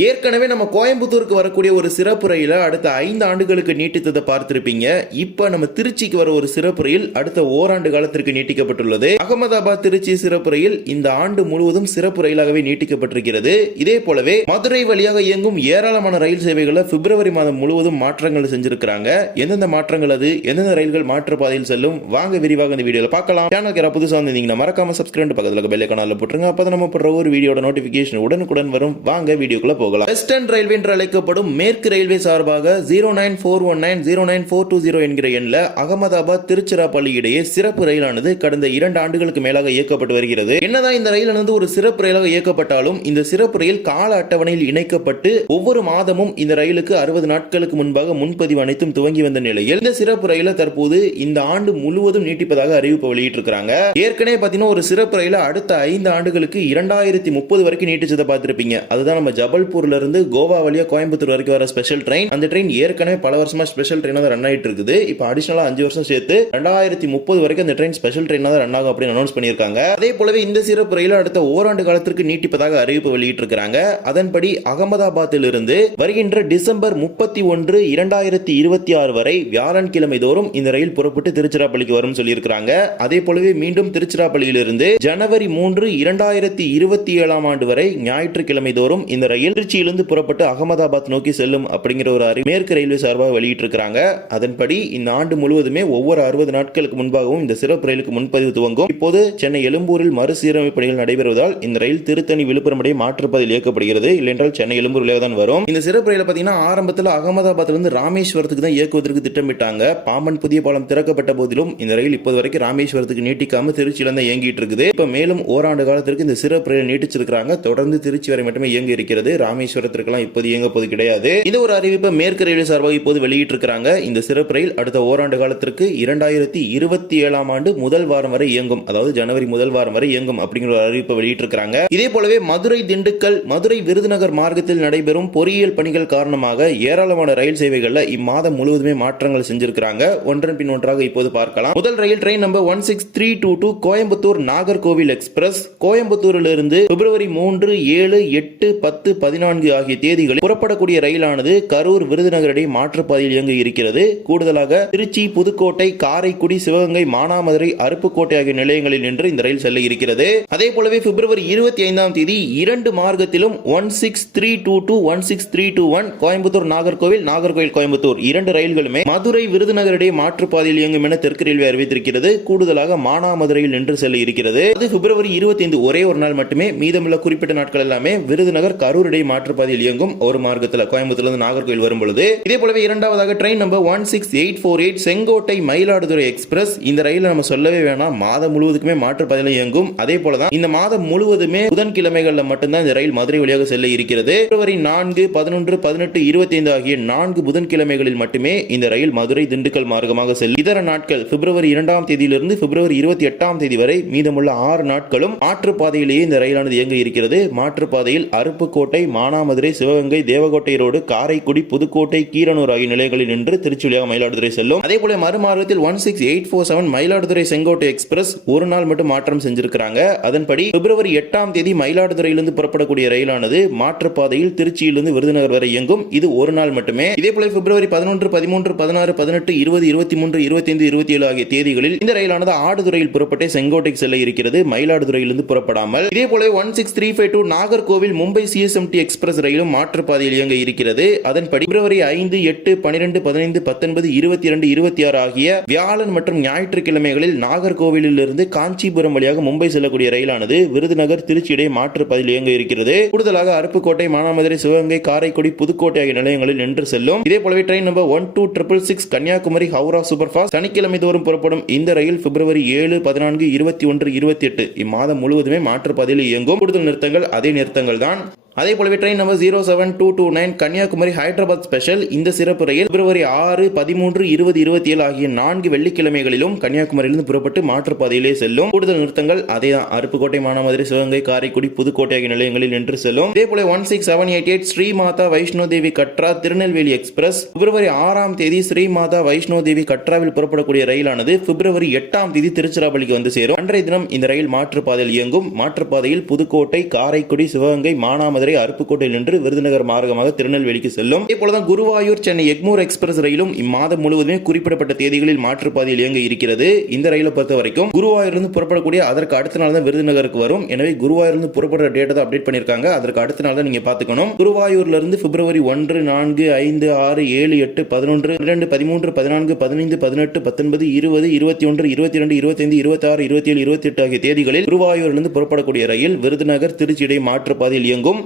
ஏற்கனவே நம்ம கோயம்புத்தூருக்கு வரக்கூடிய ஒரு சிறப்பு ரயில அடுத்த 5 ஆண்டுகளுக்கு நீட்டித்ததை பார்த்திருப்பீங்க. இப்ப நம்ம திருச்சிக்கு வர ஒரு சிறப்பு ரயில் அடுத்த ஓராண்டு காலத்திற்கு நீட்டிக்கப்பட்டுள்ளது. அகமதாபாத் திருச்சி சிறப்பு ரயில் இந்த ஆண்டு முழுவதும் சிறப்பு ரயிலாகவே நீட்டிக்கப்பட்டிருக்கிறது. இதே போலவே மதுரை வழியாக இயங்கும் ஏராளமான ரயில் சேவைகளை பிப்ரவரி மாதம் முழுவதும் மாற்றங்கள் செஞ்சிருக்காங்க. எந்தெந்த மாற்றங்கள் அது, எந்தெந்த ரயில்கள் மாற்று பாதையில் செல்லும், வாங்க விரிவாக இந்த வீடியோல பார்க்கலாம். சேனலுக்கு புதுசா வந்தீங்கன்னா மறக்காம சப்ஸ்கிரைப் பக்கத்துல பெல் ஐகானை போட்டுருங்க. அப்பதான் நம்ம போடுற ஒரு வீடியோட நோட்டிபிகேஷன் உடனுக்குடன் வரும். வாங்க வீடியோக்குள்ள போகலாம். வெஸ்டர்ன் ரயில்வே என்று அழைக்கப்படும் மேற்கு ரயில்வே சார்பாக 09419 என்கிற எண்ணில் அகமதாபாத் திருச்சிராப்பள்ளி இடையே சிறப்பு ரயிலானது கடந்த 2 ஆண்டுகளுக்கு மேலாக இயக்கப்பட்டு வருகிறது. என்னதான் இந்த ரயிலானது ஒரு சிறப்பு ரயிலாக இயக்கப்பட்டாலும் இந்த சிறப்பு ரயில் கால அட்டவணையில் இணைக்கப்பட்டு ஒவ்வொரு மாதமும் இந்த ரயிலுக்கு 60 நாட்களுக்கு முன்பாக முன்பதிவு அனைத்தும் துவங்கி வந்த நிலையில் இந்த சிறப்பு ரயிலை தற்போது இந்த ஆண்டு முழுவதும் நீட்டிப்பதாக அறிவிப்பு வெளியிட்டிருக்கிறாங்க. ஏற்கனவே பாத்தீங்கன்னா ஒரு சிறப்பு ரயில அடுத்த 5 ஆண்டுகளுக்கு 2030 வரைக்கும் நீட்டிச்சதை பார்த்திருப்பீங்க. அதுதான் நம்ம ஜபல்பூர்ல இருந்து கோவா வழியா கோயம்புத்தூர் வரைக்கும் வர ஸ்பெஷல் ட்ரெயின். அந்த ட்ரெயின் ஏற்கனவே பல வருஷமா ஸ்பெஷல் ட்ரெயினா தான் ரன் ஆயிட்டு இருக்குது. இப்போ அடிஷனலா 5 வருஷம் சேர்த்து 2030 வரைக்கும் அந்த ட்ரெயின் ஸ்பெஷல் ட்ரெயினா தான் ரன் ஆகும் அப்படின்னு அனௌன்ஸ் பண்ணியிருக்காங்க. அதே போலவே இந்த சிறப்பு ரயில் அடுத்த ஓராண்டு காலத்திற்கு நீட்டிப்பதாக அறிவிப்பு வெளியிட்டிருக்கிறாங்க. அதன்படி அகமதாபாத்தில் இருந்து வருகின்ற டிசம்பர் 31, 2026 வரை வியாழன்கிழமை தோறும் இந்த ரயில் புறப்பட்டு திருச்சிராப்பள்ளிக்கு வரும் சொல்லியிருக்கிறாங்க. அதே போலவே மீண்டும் திருச்சிராப்பள்ளியிலிருந்து ஜனவரி 3, 2027 ஆண்டு வரை ஞாயிற்றுக்கிழமை தோறும் இந்த ரயில் திருச்சியிலிருந்து புறப்பட்டு அகமதாபாத் நோக்கி செல்லும் அப்படிங்கிற ஒரு அறிவிப்பு மேற்கு ரயில்வே சார்பாக வெளியிட்டிருக்கிறாங்க. அதன்படி இந்த ஆண்டு முழுவதுமே ஒவ்வொரு 60 நாட்களுக்கு முன்பாகவும் இந்த சிறப்பு ரயிலுக்கு முன்பதிவு துவங்கும். இப்போது சென்னை எழும்பூரில் மறுசீரமைப்பு பணிகள் நடைபெறுவதால் இந்த ரயில் திருத்தணி விழுப்புரம் இடையே மாற்றுப்பாதையில் இயக்கப்படுகிறது. இல்லையென்றால் சென்னை எழும்பூர் வழியாக தான் வரும். இந்த சிறப்பு ரயில் பார்த்தீங்கன்னா ஆரம்பத்தில் அகமதாபாத்ல இருந்து ராமேஸ்வரத்துக்கு தான் இயக்குவதற்கு திட்டமிட்டாங்க. பாம்பன் புதிய பாலம் திறக்கப்பட்ட போதிலும் இந்த ரயில் இப்போது வரைக்கும் ராமேஸ்வரத்துக்கு நீட்டிக்காம திருச்சியில தான் இயங்கிட்டு இருக்குது. இப்ப மேலும் ஓராண்டு காலத்திற்கு இந்த சிறப்பு ரயில் நீட்டிச்சிருக்காங்க. தொடர்ந்து திருச்சி வரை மட்டுமே இயங்கி இருக்கிறது. ராமேஸ்வரத்திற்கெல்லாம் இப்போது இயங்க போது கிடையாது. இந்த ஒரு அறிவிப்பை மேற்கு ரயில்வே சார்பாக இப்போது வெளியிட்டிருக்கிறாங்க. இந்த சிறப்பு ரயில் அடுத்த ஓராண்டு காலத்திற்கு 2027 ஆண்டு முதல் வாரம் வரை இயங்கும். அதாவது ஜனவரி முதல் வாரம் வரை இயங்கும் அப்படிங்கிற ஒரு அறிவிப்பை வெளியிட்டிருக்கிறாங்க. இதே போலவே மதுரை திண்டுக்கல், மதுரை விருதுநகர் மார்க்கத்தில் நடைபெறும் பொறியியல் பணிகள் காரணமாக ஏராளமான ரயில் சேவைகள்ல இம்மாதம் முழுவதுமே மாற்றங்கள் செஞ்சிருக்கிறாங்க. ஒன்றன் பின் ஒன்றாக இப்போது பார்க்கலாம். முதல் ரயில் train number 16322 Coimbatore Nagercoil express கோயம்புத்தூரிலிருந்து பிப்ரவரி 3, 7, 8, 10, 14 ஆகிய தேதிகளில் புறப்படக்கூடிய ரயிலானது கரூர் விருதுநகர் இடையே மாற்றுப்பாதையில் இயங்க இருக்கிறது. கூடுதலாக திருச்சி, புதுக்கோட்டை, காரைக்குடி, சிவகங்கை, மானாமதுரை, அருப்புக்கோட்டை ஆகிய நிலையங்களில் நின்று இந்த ரயில் செல்ல இருக்கிறது. அதே போலவே பிப்ரவரி 25ஆம் தேதி 2 மார்க்கத்திலும் 16322, 16321 கோயம்புத்தூர் நாகர்கோவில், நாகர்கோவில் கோயம்புத்தூர் 2 ரயில்களுமே மதுரை விருதுநகர் இடையே மாற்றுப்பாதையில் இயங்கும் என தெற்கு ரயில்வே அறிவித்திருக்கிறது. கூடுதலாக மானாமதுரையில் நின்று செல்ல இருக்கிறது. அது பிப்ரவரி 25 ஒரே ஒரு நாள் மட்டுமே. மீதமுள்ள குறிப்பிட்ட நாட்கள் எல்லாமே விருதுநகர், கரூர் இடையே மாற்றுப்பாதையில் இயங்கும் ஒரு மார்க்கத்தில் கோயம்புத்தூர்ல நாகர்கோவில் வரும் பொழுது. இதே போலவே இரண்டாவதாக train number 16848 Sengottai Mayiladuthurai express. இந்த ரயில் நம்ம சொல்லவே வேணாம், மாதம் முழுவதுக்குமே மாற்றுப்பாதையில் இயங்கும். அதே போலதான் இந்த மாதம் முழுவதுமே புதன்கிழமைகள்ல மட்டும்தான் இந்த ரயில் மதுரை வழியாக செல்ல இருக்கிறது. பிப்ரவரி 4, 11, 18, 25 ஆகிய 4 புதன்கிழமைகளில் மட்டுமே இந்த ரயில் மதுரை திண்டுக்கல் மார்க்கமாக செல்லும். இதர நாட்கள் பிப்ரவரி 2ஆம் தேதியிலிருந்து பிப்ரவரி 28ஆம் தேதி வரை மீதமுள்ள 6 நாட்களும் மாற்றுப்பாதையிலேயே இந்த ரயிலானது இயங்க இருக்கிறது. மாற்றுப்பாதையில் அருப்புக்கோட்டை, மானாமதுரை, சிவகங்கை, தேவகோட்டை ரோடு, காரைக்குடி, புதுக்கோட்டை, கீரனூர் ஆகிய நிலையங்களில் நின்று திருச்சி வழியாக மயிலாடுதுறை செல்லும். அதே போல மறுமார்க்கத்தில் 16847 மயிலாடுதுறை செங்கோட்டை எக்ஸ்பிரஸ் ஒரு நாள் மட்டும் மாற்றம் செஞ்சிருக்காங்க. அதன்படி பிப்ரவரி 8ஆம் தேதி மயிலாடுதுறையிலிருந்து புறப்படக்கூடிய ரயிலானது மாற்றுப்பாதையில் திருச்சியிலிருந்து விருதுநகர் வரை இயங்கும். இது ஒரு நாள் மட்டுமே. இதே போல பிப்ரவரி 11, 13, 16, 18, 20, 23, 25, 27 ஆகிய தேதிகளில் இந்த ரயிலானது ஆடுதுறையில் புறப்பட்டு செங்கோட்டைக்கு செல்ல இருக்கிறது, மயிலாடுதுறையிலிருந்து புறப்படாமல். இதே போல 16352 நாகர்கோவில் மும்பை சிஎஸ்எம்டி எக்ஸ்பிரஸ் ரயிலும் மாற்றுப்பாதையில் இயங்க இருக்கிறது. அதன்படி பிப்ரவரி 5, 8, 12, 15, 19, 22, 26 ஆகிய வியாழன் மற்றும் ஞாயிற்றுக்கிழமைகளில் நாகர்கோவிலில் இருந்து காஞ்சிபுரம் வழியாக மும்பை செல்லக்கூடிய ரயிலானது விருதுநகர், திருச்சி இடையே மாற்றுப்பாதையில் இயங்க இருக்கிறது. கூடுதலாக அருப்புக்கோட்டை, மானாமதுரை, சிவகங்கை, காரைக்குடி, புதுக்கோட்டை ஆகிய நிலையங்களில் நின்று செல்லும். இதே போலவே train number 12666 Kanyakumari Howrah super fast சனிக்கிழமை தோறும் புறப்படும் இந்த ரயில் பிப்ரவரி 7, 14, 21, 28 இம்மாதம் முழுவதுமே மாற்றுப்பாதையில் இயங்கும். கூடுதல் நிறுத்தங்கள் அதே நிறுத்தங்கள் தான். அதே போலவே train number 07229 Kanyakumari Hyderabad special. இந்த சிறப்பு ரயில் பிப்ரவரி 6, 13, 20, 27 ஆகிய 4 வெள்ளிக்கிழமைகளிலும் கன்னியாகுமரியிலிருந்து புறப்பட்டு மாற்றுப்பாதையிலே செல்லும். கூடுதல் நிறுத்தங்கள் அதே தான். அருப்புக்கோட்டை, மானாமதுரை, சிவகங்கை, காரைக்குடி, புதுக்கோட்டை ஆகிய நிலையங்களில் நின்று செல்லும். இதே போல 16788 ஸ்ரீமாதா வைஷ்ணோதேவி கட்ரா திருநெல்வேலி எக்ஸ்பிரஸ் பிப்ரவரி 6ஆம் தேதி ஸ்ரீமாதா வைஷ்ணோதேவி கட்ராவில் புறப்படக்கூடிய ரயிலானது பிப்ரவரி 8ஆம் தேதி திருச்சிராப்பள்ளிக்கு வந்து சேரும். அன்றைய தினம் இந்த ரயில் மாற்றுப்பாதையில் இயங்கும். மாற்றுப்பாதையில் புதுக்கோட்டை, காரைக்குடி, சிவகங்கை, மானாமதுரை மானாமதுரை அருப்புக்கோட்டையில் நின்று விருதுநகர் மார்க்கமாக திருநெல்வேலிக்கு செல்லும். இதே போலதான் குருவாயூர் சென்னை எக்மோர் எக்ஸ்பிரஸ் ரயிலும் இம்மாதம் முழுவதுமே குறிப்பிடப்பட்ட தேதிகளில் மாற்றுப்பாதையில் இயங்க இருக்கிறது. இந்த ரயிலை பொறுத்த வரைக்கும் குருவாயூரிலிருந்து புறப்படக்கூடிய அதற்கு அடுத்த நாள் தான் விருதுநகருக்கு வரும். எனவே குருவாயூரிலிருந்து புறப்படுற டேட்டை தான் அப்டேட் பண்ணிருக்காங்க. அதற்கு அடுத்த நாள் தான் நீங்க பாத்துக்கணும். குருவாயூர்ல இருந்து பிப்ரவரி 1, 4, 5, 6, 7, 8, 11, 12, 13, 14, 15, 18, 19, 20, 21, 22, 25, 26, 27, 28 ஆகிய தேதிகளில் குருவாயூரிலிருந்து புறப்படக்கூடிய ரயில் விருதுநகர் திருச்சி இடையே மாற்றுப்பாதையில் இயங்கும்.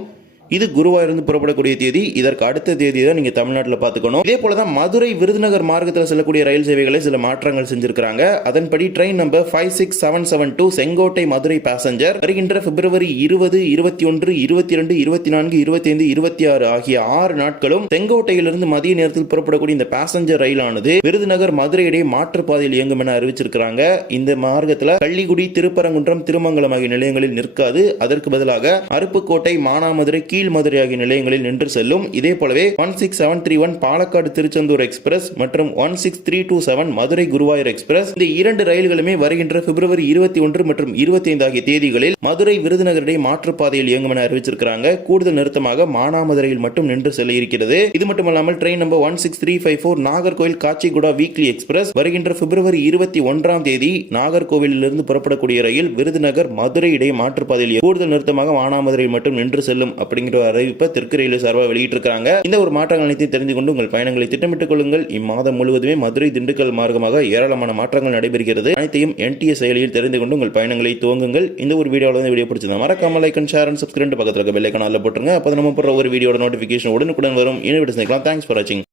இது குருவாயூரிலிருந்து புறப்படக்கூடிய தேதி. இதற்கு அடுத்த தேதி தான் நீங்க தமிழ்நாட்டில் பார்த்துக்கணும். இதே போலதான் மதுரை விருதுநகர் மார்க்கத்தில் செல்லக்கூடிய ரயில் சேவைகளை சில மாற்றங்கள் செஞ்சிருக்காங்க. அதன்படி train number 56772 Sengottai Madurai passenger வருகின்ற பிப்ரவரி 20, 21, 22, 24, 25, 26 ஆகிய 6 நாட்களும் செங்கோட்டையிலிருந்து மதிய நேரத்தில் புறப்படக்கூடிய இந்த பேசஞ்சர் ரயிலானது விருதுநகர் மதுரை இடையே மாற்றுப்பாதையில் இயங்கும் என அறிவிச்சிருக்காங்க. இந்த மார்க்கத்தில் கள்ளிக்குடி, திருப்பரங்குன்றம், திருமங்கலம் ஆகிய நிலையங்களில் நிற்காது. அதற்கு பதிலாக அருப்புக்கோட்டை, மானாமதுரை, கீழ்மதுரை ஆகிய நிலையங்களில் நின்று செல்லும். இதே போலவே 16731 பாலக்காடு திருச்செந்தூர் எக்ஸ்பிரஸ் மற்றும் 16327 மதுரை குருவாயூர் எக்ஸ்பிரஸ் இந்த 2 ரயில்களுமே வருகின்ற பிப்ரவரி 21 மற்றும் 25 ஆகிய தேதிகளில் மதுரை விருதுநகரிடையே மாற்றுப்பாதையில் இயங்கும் என அறிவிச்சிருக்காங்க. கூடுதல் நிறுத்தமாக மானாமதுரையில் மட்டும் நின்று செல்ல இருக்கிறது. இது மட்டுமல்லாமல் train number 16354 Nagercoil Kacheguda weekly express வருகின்ற பிப்ரவரி 21 தேதி நாகர்கோவிலிருந்து புறப்படக்கூடிய ரயில் விருதுநகர் மதுரை இடையே மாற்றுப்பாதையில் கூடுதல் நிறுத்தமாக மானாமதுரையில் மட்டும் நின்று செல்லும் அப்படிங்கிற அறிவிப்பை தெற்கு ரயில்வே சார்பாக வெளியிட்டிருக்காங்க. இந்த ஒரு மாற்றங்கள் அனைத்தையும் தெரிந்து கொண்டு உங்கள் பயணங்களை திட்டமிட்டுக் கொள்ளுங்கள். இம்மாதம் முழுவதுமே மதுரை திண்டுக்கல் மார்க்கமாக ஏராளமான மாற்றங்கள் நடைபெறுகிறது. அனைத்தையும் NTS செயலியில் தெரிந்து கொண்டு உங்கள் பயணங்களை துவங்குங்கள். இந்த ஒரு வீடியோவில் வீடியோ பிடிச்சிருந்தா மறக்காம like and share and subscribe பக்கத்தில் இருக்க பெல் ஐகான் ஆல்ல போட்டுருங்க. அப்போ நம்ம போடுற ஒரு வீடியோட நோட்டிஃபிகேஷன் உடனுக்குடன் வரும். இன்னும் வீடியோஸ் தேங்க்ஸ் ஃபார் வாட்சிங்.